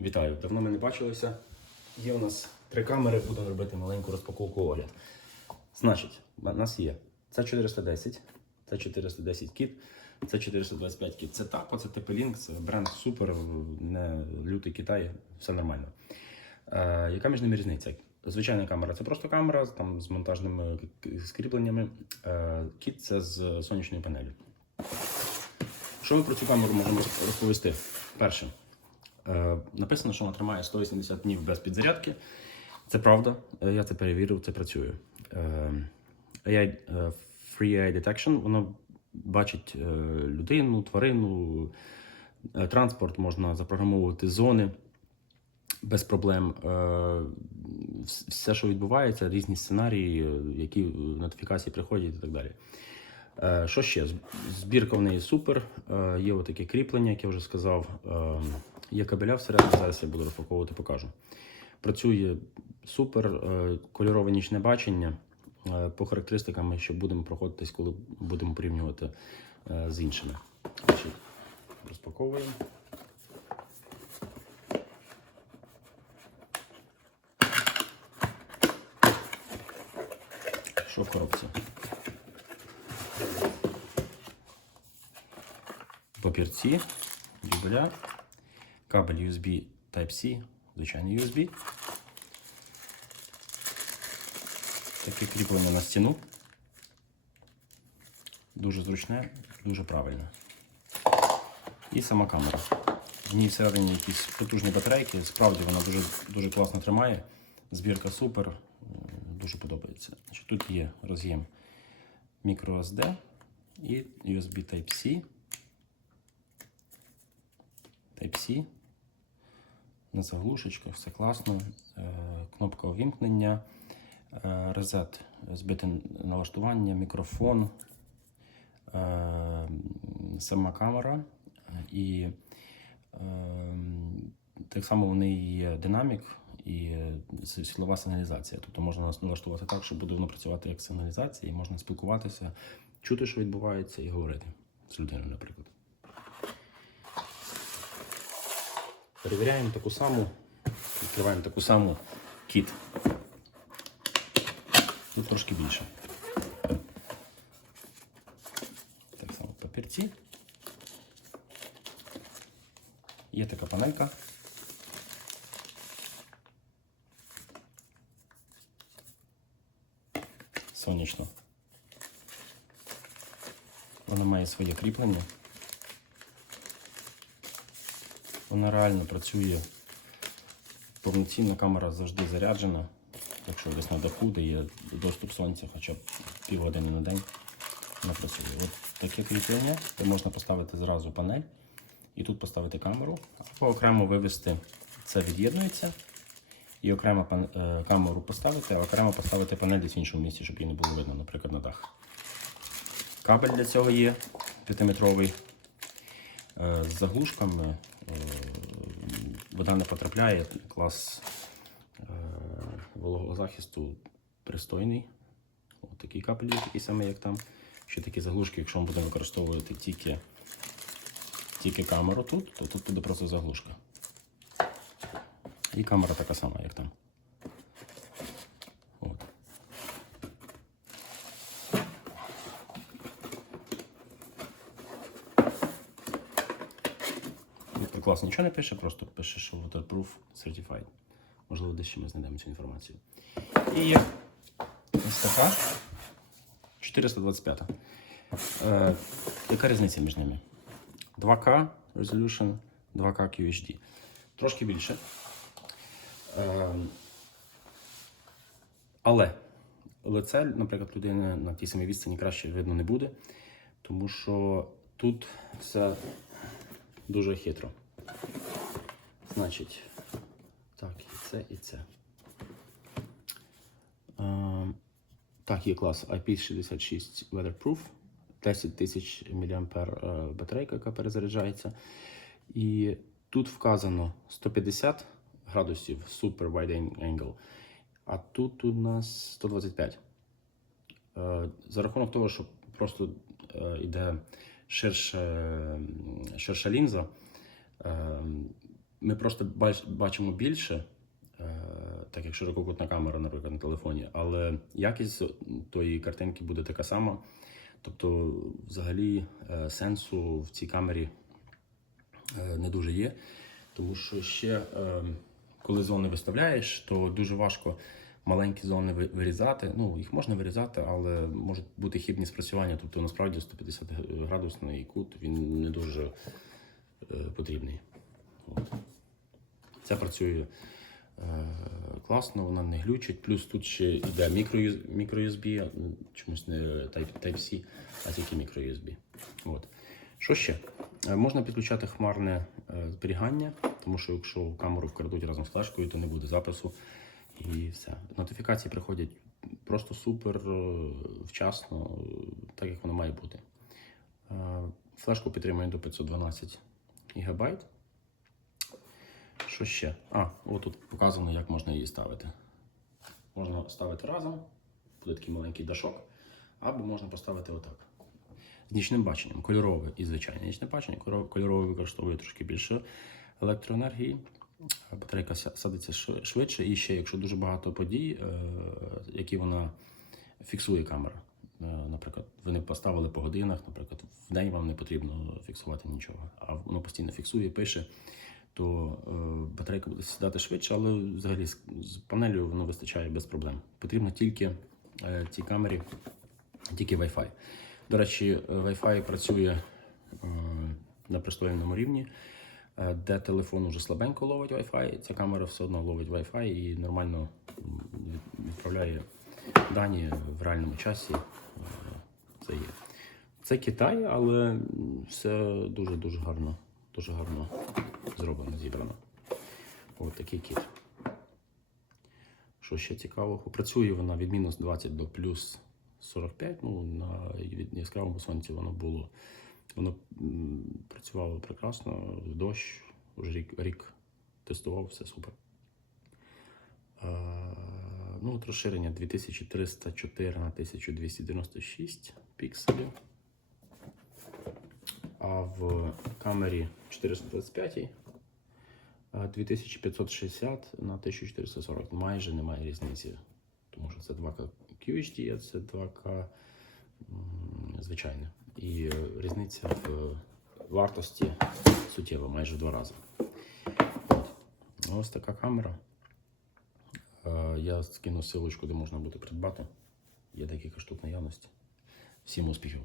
Вітаю! Давно ми не бачилися. Є у нас три камери, будемо робити маленьку розпаковку огляд. Значить, у нас є це 410, це 410 кіт, це 425 кіт. Це тапа, це TP-Link, це бренд супер, не лютий Китай, все нормально. Е, яка між ними різниця? Звичайна камера це просто камера там, з монтажними скріпленнями. Е, кіт це з сонячної панелі. Що ми про цю камеру можемо розповісти? Перше, е, написано, що вона тримає 180 днів без підзарядки. Це правда, е, я це перевірив, це працює. Е, AI, е, Free AI Detection, воно бачить е, людину, тварину, е, транспорт, можна запрограмовувати зони без проблем. Е, Все, що відбувається, різні сценарії, е, які нотифікації приходять і так далі. Е, Що ще? Збірка в неї супер. Е, Є отаке кріплення, як я вже сказав. Є кабеля всередині, зараз я буду розпаковувати, покажу. Працює супер, е, кольорове нічне бачення. Е, По характеристикам ще будемо проходитись, коли будемо порівнювати е, з іншими. Розпаковуємо. Що в коробці? Папірці, дюбеля, кабель USB Type-C, звичайний USB. Таке кріплення на стіну. Дуже зручне, дуже правильне. І сама камера. В ній всередині якісь потужні батарейки. Справді вона дуже, дуже класно тримає. Збірка супер. е, Дуже подобається. Значить, тут є роз'єм microSD і USB Type-C. Type-C. На заглушечках, все класно. Е, Кнопка увімкнення, е, резет, збите налаштування, мікрофон, е, сама камера і так само в неї є динамік і світлова сигналізація. Тобто можна налаштувати так, що буде воно працювати як сигналізація, і можна спілкуватися, чути, що відбувається, і говорити з людиною, наприклад. Перевіряємо таку саму, відкриваємо таку саму кіт. Тут трошки більше. Так само папірці. Є така панелька. Сонячно. Вона має своє кріплення. Вона реально працює. Повноцінна камера завжди заряджена. Якщо десь на даху, де є доступ сонця хоча б півгодини на день, вона працює. От таке кріплення, де можна поставити зразу панель і тут поставити камеру, або окремо вивести це від'єднується. І окремо пан- е, камеру поставити, а окремо поставити панель десь в іншому місці, щоб її не було видно, наприклад, на дах. Кабель для цього є 5-метровий е, з заглушками. Е, Вода не потрапляє, клас е, вологого захисту пристойний. От такий капель, є, такий самий, як там. Ще такі заглушки, якщо ми будемо використовувати тільки, тільки камеру тут, то тут буде просто заглушка. І камера така сама, як там. Віктор Клас нічого не пише, просто пише, що waterproof certified. Можливо, десь ще ми знайдемо цю інформацію. І є ось така 425. Е, яка різниця між ними? 2К Resolution, 2К QHD. Трошки більше. Е, але лице, наприклад, людини на тій самій відстані краще видно не буде, тому що тут все дуже хитро. Значить, так, і це, і це. Е, так, є клас IP66 Weatherproof, 10 тисяч мА батарейка, яка перезаряджається. І тут вказано 150 градусів Super Wide Angle, а тут у нас 125. Е, За рахунок того, що просто е, йде ширше, ширша лінза, е, ми просто бачимо більше, е, так як ширококутна камера, наприклад, на телефоні, але якість тої картинки буде така сама. Тобто, взагалі, е, сенсу в цій камері е, не дуже є. Тому що ще, коли зони виставляєш, то дуже важко маленькі зони вирізати. Ну, їх можна вирізати, але можуть бути хибні спрацювання. Тобто, насправді 150 градусний кут він не дуже потрібний. Це працює е, класно, вона не глючить. Плюс тут ще йде мікро, мікро USB, ну, чомусь не Type- Type-C, а тільки мікро USB. От. Що ще? Е, Можна підключати хмарне е, зберігання, тому що якщо камеру вкрадуть разом з флешкою, то не буде запису і все. Нотифікації приходять просто супер е, вчасно, так як воно має бути. Флешку підтримує до 512 ГБ. Що ще? А, отут показано, як можна її ставити. Можна ставити разом, буде такий маленький дашок, або можна поставити отак. З нічним баченням, кольорове і звичайне нічне бачення. Кольорове- використовує трошки більше електроенергії. Батарейка садиться швидше, і ще, якщо дуже багато подій, е, які вона фіксує камера. Е, Наприклад, ви не поставили по годинах, наприклад, в день вам не потрібно фіксувати нічого, а воно постійно фіксує, пише, то е, батарейка буде сідати швидше, але взагалі з, панелью воно вистачає без проблем. Потрібно тільки е, цій камері, тільки Wi-Fi. До речі, е, Wi-Fi працює е, на пристойному рівні. Е, Де телефон уже слабенько ловить Wi-Fi, ця камера все одно ловить Wi-Fi і нормально відправляє дані в реальному часі. Е, Це є. Це Китай, але все дуже-дуже гарно, дуже гарно зроблено, зібрано. Ось такий кіт. Що ще цікавого? Працює вона від мінус 20 до плюс 45. Ну, на яскравому сонці воно було. Воно працювало прекрасно, дощ, вже рік, рік тестував, все супер. Ну, от розширення 2304 на 1296 пікселів. А в камері 425 е, 2560 на 1440. Майже немає різниці. Тому що це 2К QHD, а це 2К звичайне. І е, різниця в вартості суттєва, майже в два рази. От. Ось така камера. Е, Я скину силочку, де можна буде придбати. Є декілька штук наявності. Всім успіхів!